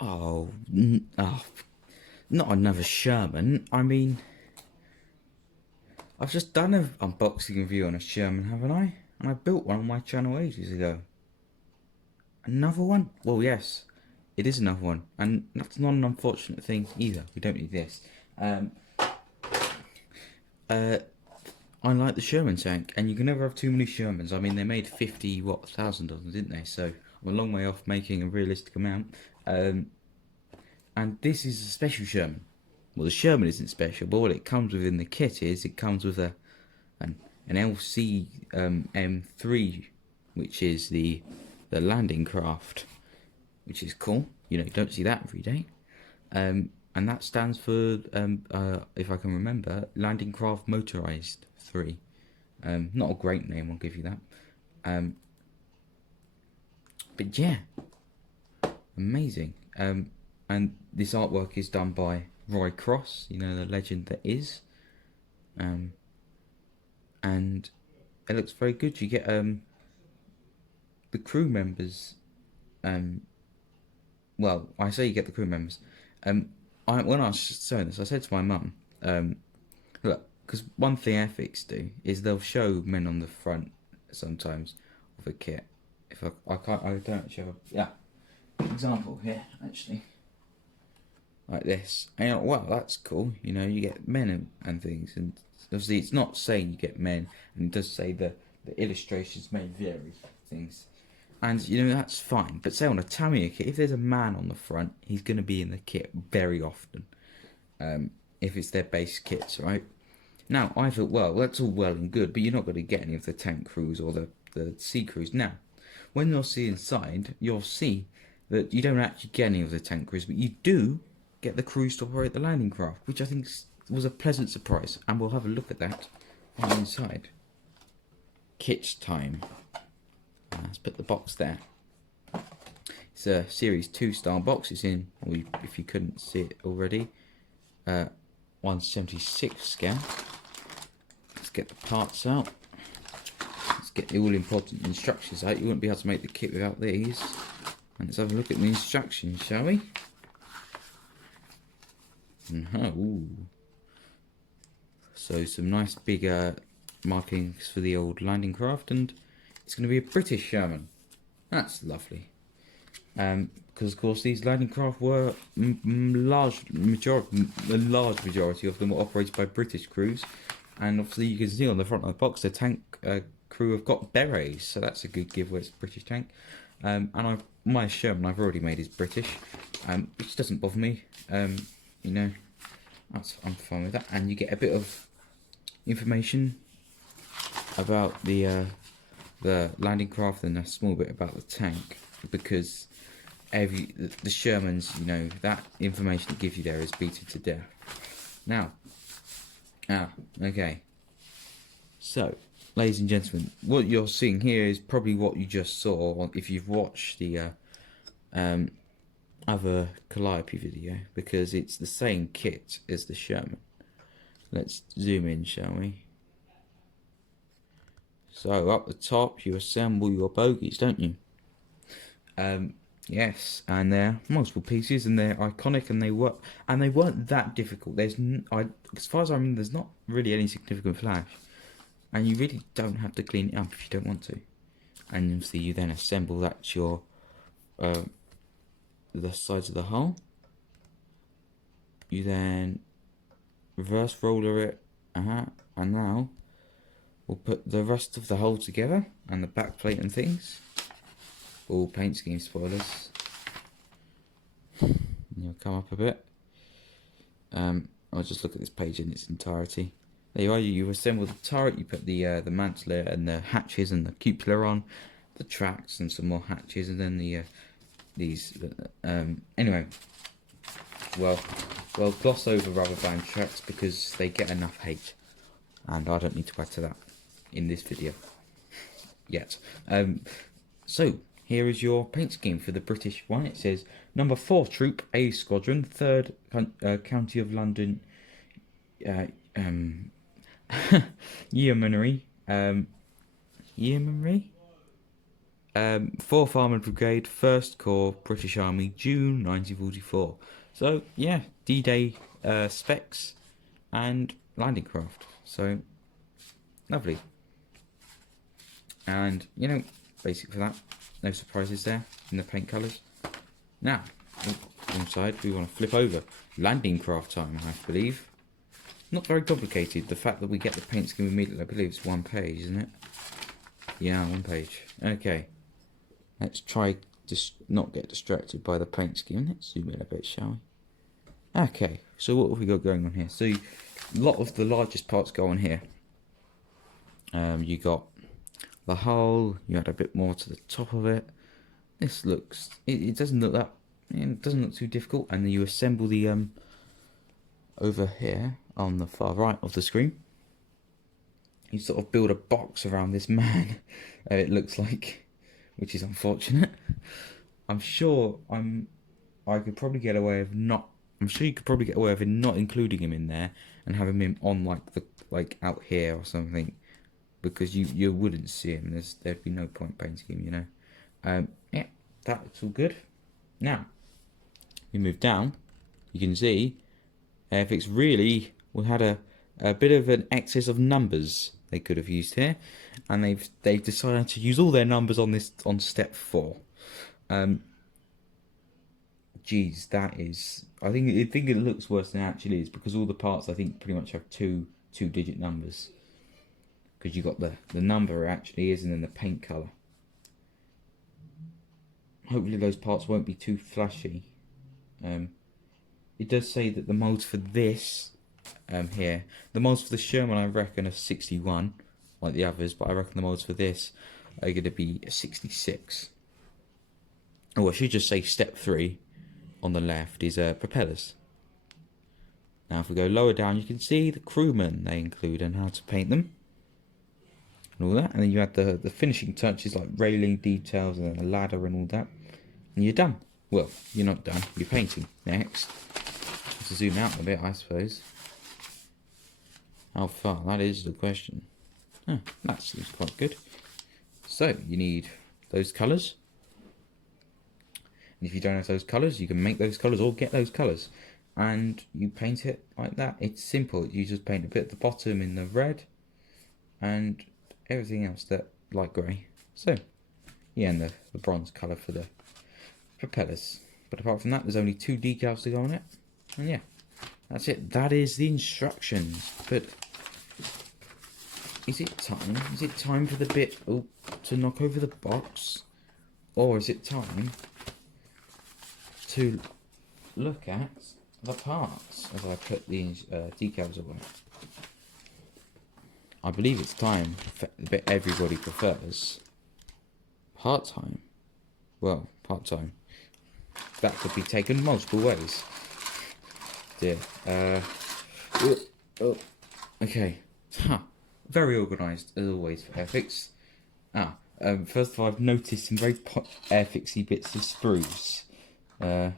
Oh, not another Sherman. I mean, I've just done an unboxing review on a Sherman, haven't I? And I built one on my channel ages ago. Another one? Well, yes, it is another one, and that's not an unfortunate thing either. We don't need this. Um, uh, I like the Sherman tank, and you can never have too many Shermans. I mean, they made 50,000 of them, didn't they? So I'm a long way off making a realistic amount. And this is a special Sherman. Well, the Sherman isn't special, but what it comes with in the kit is it comes with an LCM3, which is the landing craft, which is cool. You know, you don't see that every day. And that stands for, if I can remember, Landing Craft Motorized 3. Not a great name, I'll give you that. But yeah, amazing. And this artwork is done by Roy Cross, you know, the legend that is. And it looks very good. You get the crew members. Well, I say you get the crew members. When I was showing this, I said to my mum, look, because one thing Airfix do is they'll show men on the front sometimes of a kit. If I don't show. Yeah, example here actually. Like this, and you're like, wow, that's cool. You know, you get men and things, and obviously it's not saying you get men, and it does say the illustrations may vary things, and you know that's fine. But say on a Tamiya kit, if there's a man on the front, he's going to be in the kit very often. If it's their base kits, right? Now I thought, well, that's all well and good, but you're not going to get any of the tank crews or the sea crews. Now, when you'll see inside, you'll see that you don't actually get any of the tank crews, but you do get the crews to operate the landing craft, which I think was a pleasant surprise, and we'll have a look at that on the inside. Kit time. Let's put the box there. It's a Series 2 style box. It's in, if you couldn't see it already, 1/76 scale. Let's get the parts out. Let's get the all important instructions out. You wouldn't be able to make the kit without these. And let's have a look at the instructions, shall we? Ooh. So some nice big markings for the old landing craft, and it's going to be a British Sherman. That's lovely. Because of course these landing craft were a large majority of them were operated by British crews, and obviously you can see on the front of the box the tank crew have got berets, so that's a good giveaway. It's a British tank. My Sherman I've already made is British, which doesn't bother me. You know, I'm fine with that. And you get a bit of information about the landing craft and a small bit about the tank, because the Shermans, you know, that information it gives you there is beaten to death. Now, okay. So, ladies and gentlemen, what you're seeing here is probably what you just saw if you've watched the other Calliope video, because it's the same kit as the Sherman. Let's zoom in, shall we? So up the top you assemble your bogies, don't you? Yes, and they're multiple pieces, and they're iconic, and they weren't that difficult. As far as I remember, there's not really any significant flash, and you really don't have to clean it up if you don't want to. And obviously you then assemble that to your the sides of the hull. You then reverse roller it, and now we'll put the rest of the hull together and the back plate and things. All paint scheme spoilers. You'll come up a bit. I'll just look at this page in its entirety. There you are. You assemble the turret. You put the mantler and the hatches and the cupola on, the tracks and some more hatches, and then anyway, well gloss over rubber band tracks because they get enough hate, and I don't need to add to that in this video yet. So here is your paint scheme for the British one. It says number 4 Troop A Squadron, 3rd County of London, Yeomanry. Yeomanry? 4th Armoured Brigade, 1st Corps, British Army, June 1944. So, yeah, D-Day specs and landing craft. So, lovely. And, you know, basic for that. No surprises there in the paint colours. Now, wrong side, we want to flip over. Landing craft time, I believe. Not very complicated. The fact that we get the paint scheme immediately, I believe it's 1 page, isn't it? Yeah, 1 page. Okay. Let's try just not get distracted by the paint scheme. Let's zoom in a bit, shall we? Okay, so what have we got going on here? So, a lot of the largest parts go on here. You got the hull. You add a bit more to the top of it. This looks. It doesn't look that. It doesn't look too difficult. And then you assemble the over here on the far right of the screen. You sort of build a box around this man. It looks like, which is unfortunate. I'm sure I could probably get away with not. I'm sure you could probably get away with not including him in there and having him on like out here or something, because you wouldn't see him. There'd be no point painting him, you know. Yeah, that's all good. Now we move down. You can see Airfix really had a bit of an excess of numbers they could have used here, and they've decided to use all their numbers on step 4. Geez, that is. I think it looks worse than it actually is, because all the parts I think pretty much have two-digit numbers. Because you got the number it actually is, and then the paint color. Hopefully those parts won't be too flashy. It does say that the molds for this here, the molds for the Sherman I reckon are 61, like the others, but I reckon the molds for this are going to be 66. Oh, I should just say step 3 on the left is propellers. Now if we go lower down, you can see the crewmen they include and how to paint them and all that, and then you add the finishing touches like railing details and then a ladder and all that, and you're done. Well, you're not done, you're painting next. To zoom out a bit, I suppose. How far? That is the question. Oh, that seems quite good. So you need those colours. And if you don't have those colours, you can make those colours or get those colours. And you paint it like that. It's simple. You just paint a bit at the bottom in the red. And everything else that light grey. So, yeah, and the bronze colour for the propellers. But apart from that, there's only 2 decals to go on it. And yeah, that's it. That is the instructions. But is it time? Is it time for the bit to knock over the box? Or is it time to look at the parts as I put these decals away? I believe it's time for the bit everybody prefers. Part-time. Well, part-time. That could be taken multiple ways. Dear. Okay. Very organised as always for Airfix. First of all, I've noticed some very Airfixy bits of sprues. There's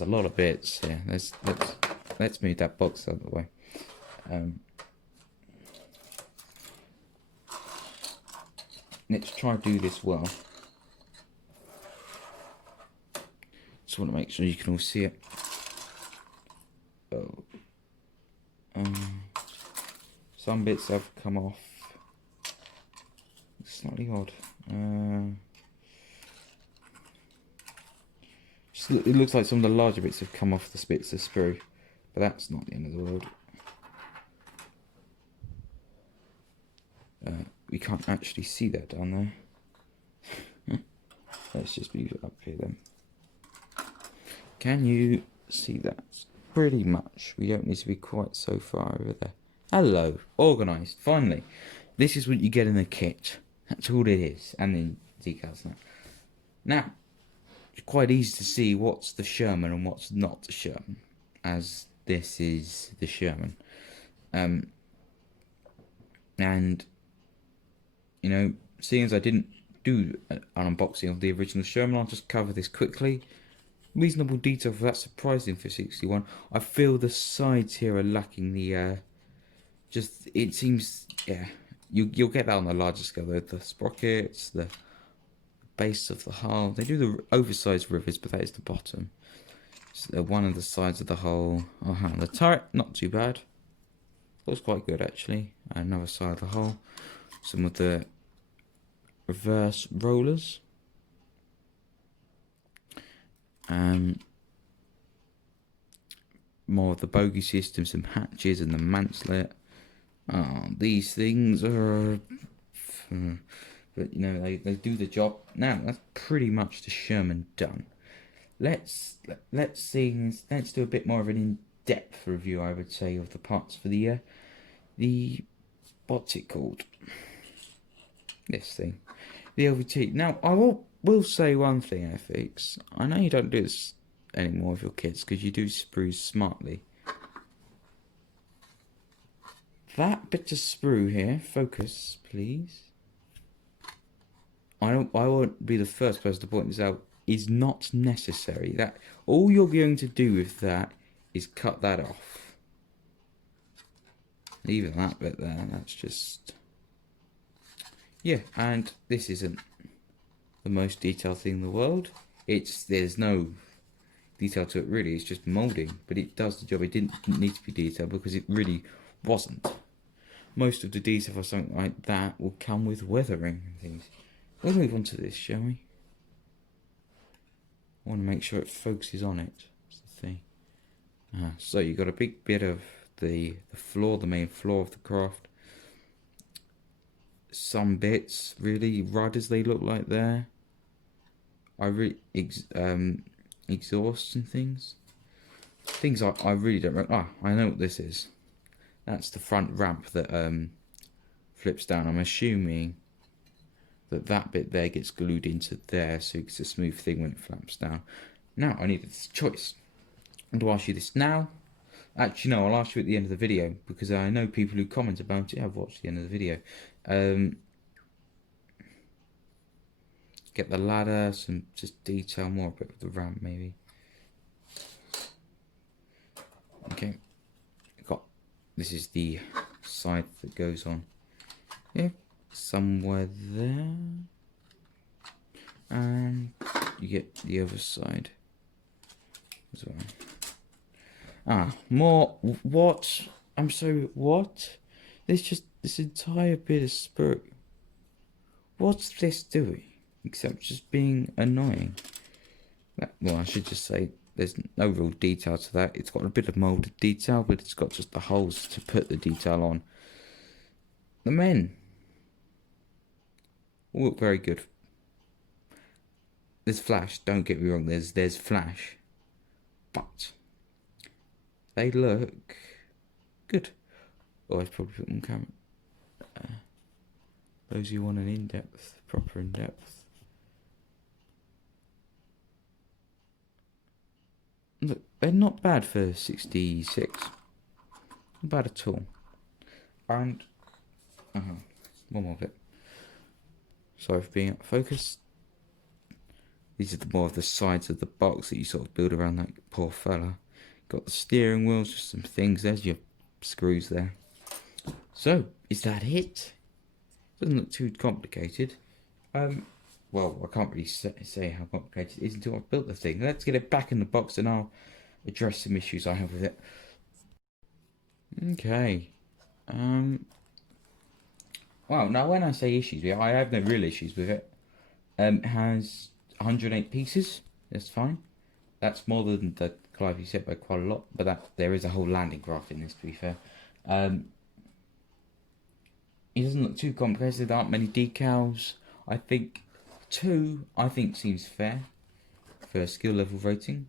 a lot of bits here. Let's move that box out of the way. Let's try to do this well. Just want to make sure you can all see it. Some bits have come off. It's slightly odd. It looks like some of the larger bits have come off the bits of sprue, but that's not the end of the world. We can't actually see that down there. Let's just move it up here then. Can you see that? Pretty much. We don't need to be quite so far over there. Hello. Organised. Finally. This is what you get in the kit. That's all it is. And then decals now. Now, it's quite easy to see what's the Sherman and what's not the Sherman, as this is the Sherman. And, you know, seeing as I didn't do an unboxing of the original Sherman, I'll just cover this quickly. Reasonable detail for that, surprising for 61. I feel the sides here are lacking the, it seems, yeah, you'll get that on the larger scale. The sprockets, the base of the hull. They do the oversized rivets, but that is the bottom. So one of the sides of the hull. Oh, hang on. The turret, not too bad. Looks quite good actually. Another side of the hull. Some of the reverse rollers. More of the bogey system, some hatches and the manslet. Oh, these things are... But, you know, they do the job. Now, that's pretty much the Sherman done. Let's do a bit more of an in-depth review, I would say, of the parts for the what's it called? This thing. The LVT. Now, I will say one thing, Airfix. I know you don't do this anymore with your kids, because you do sprues smartly. That bit of sprue here, focus, please. I won't be the first person to point this out, is not necessary. That all you're going to do with that is cut that off. Even that bit there, that's just... Yeah, and this isn't the most detailed thing in the world. There's no detail to it really, it's just moulding, but it does the job. It didn't need to be detailed because it really wasn't. Most of the detail for something like that will come with weathering and things. We'll move on to this, shall we? I want to make sure it focuses on it. That's the thing. So you've got a big bit of the floor, the main floor of the craft. Some bits, really, rudders they look like there. Exhausts and things. Things I really don't... I know what this is. That's the front ramp that flips down. I'm assuming that bit there gets glued into there, so it's a smooth thing when it flaps down. Now, I need this choice. I'm going to ask you this now. Actually, no, I'll ask you at the end of the video, because I know people who comment about it have watched the end of the video. Get the ladder, some just detail, more a bit of the ramp maybe. Okay, this is the side that goes on here, somewhere there, and you get the other side as well. More what? I'm sorry, what? There's just this entire bit of sprue. What's this doing? Except just being annoying. Well, I should just say there's no real detail to that. It's got a bit of moulded detail, but it's got just the holes to put the detail on. The men all look very good. There's flash, don't get me wrong, there's flash. But they look good. Oh, I should probably put them on camera. Those who want an in-depth, proper in-depth. Look, they're not bad for 66. Not bad at all. And one more bit. Sorry for being out of focus. These are more of the sides of the box that you sort of build around that poor fella. Got the steering wheels, just some things. There's your screws there. So, is that it? Doesn't look too complicated. Well, I can't really say how complicated it is until I've built the thing. Let's get it back in the box and I'll address some issues I have with it. Okay. Well, now when I say issues with it, I have no real issues with it. It has 108 pieces. That's fine. That's more than the Calliope set by quite a lot, but there is a whole landing craft in this, to be fair. It doesn't look too complicated. There aren't many decals. I think 2, seems fair for a skill level rating.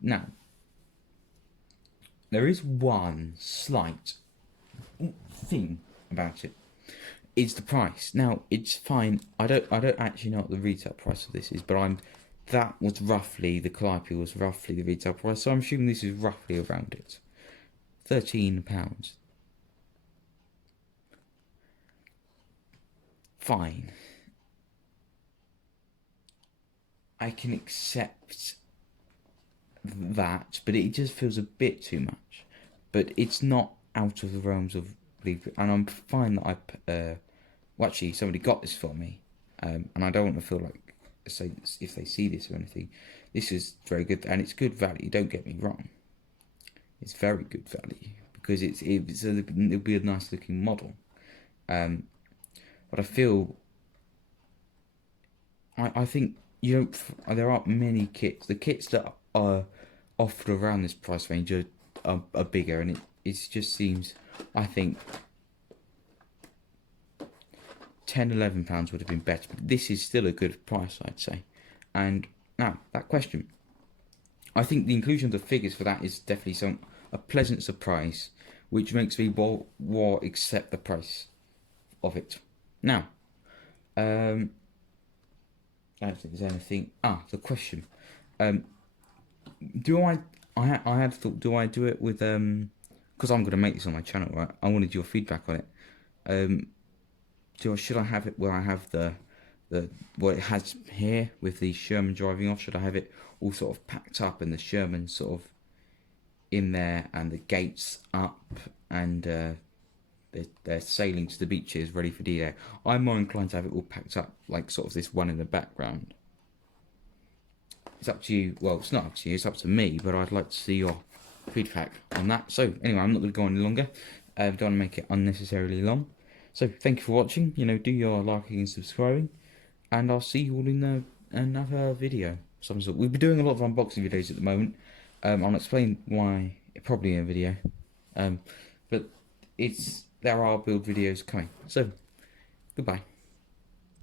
Now, there is one slight thing about it. It's the price. Now, it's fine. I don't actually know what the retail price of this is, but that was roughly, the Calliope was roughly the retail price, so I'm assuming this is roughly around it. £13. Fine. I can accept that, but it just feels a bit too much. But it's not out of the realms of happily, and I'm fine that well, actually somebody got this for me, and I don't want to feel like, say, if they see this or anything, this is very good, and it's good value. Don't get me wrong, it's very good value because it'll be a nice looking model, but I feel, I think you don't. There aren't many kits. The kits that are offered around this price range are bigger, and it just seems, I think, £10–11 would have been better, but this is still a good price, I'd say. And now that question, I think the inclusion of the figures for that is definitely a pleasant surprise, which makes me more accept the price of it. Now, I don't think there's anything. The question, do I had thought, do I do it with because I'm going to make this on my channel, right? I wanted your feedback on it. Should I have it where I have the what it has here with the Sherman driving off? Should I have it all sort of packed up and the Sherman sort of in there and the gates up and they're sailing to the beaches ready for D-Day? I'm more inclined to have it all packed up, like sort of this one in the background. It's up to you. Well, it's not up to you, it's up to me, but I'd like to see your feedback on that. So anyway, I'm not going to go any longer. Don't want to make it unnecessarily long. So thank you for watching. Do your liking and subscribing, and I'll see you all in another video. Some sort. We'll be doing a lot of unboxing videos at the moment. I'll explain why probably in a video. But there are build videos coming. So goodbye.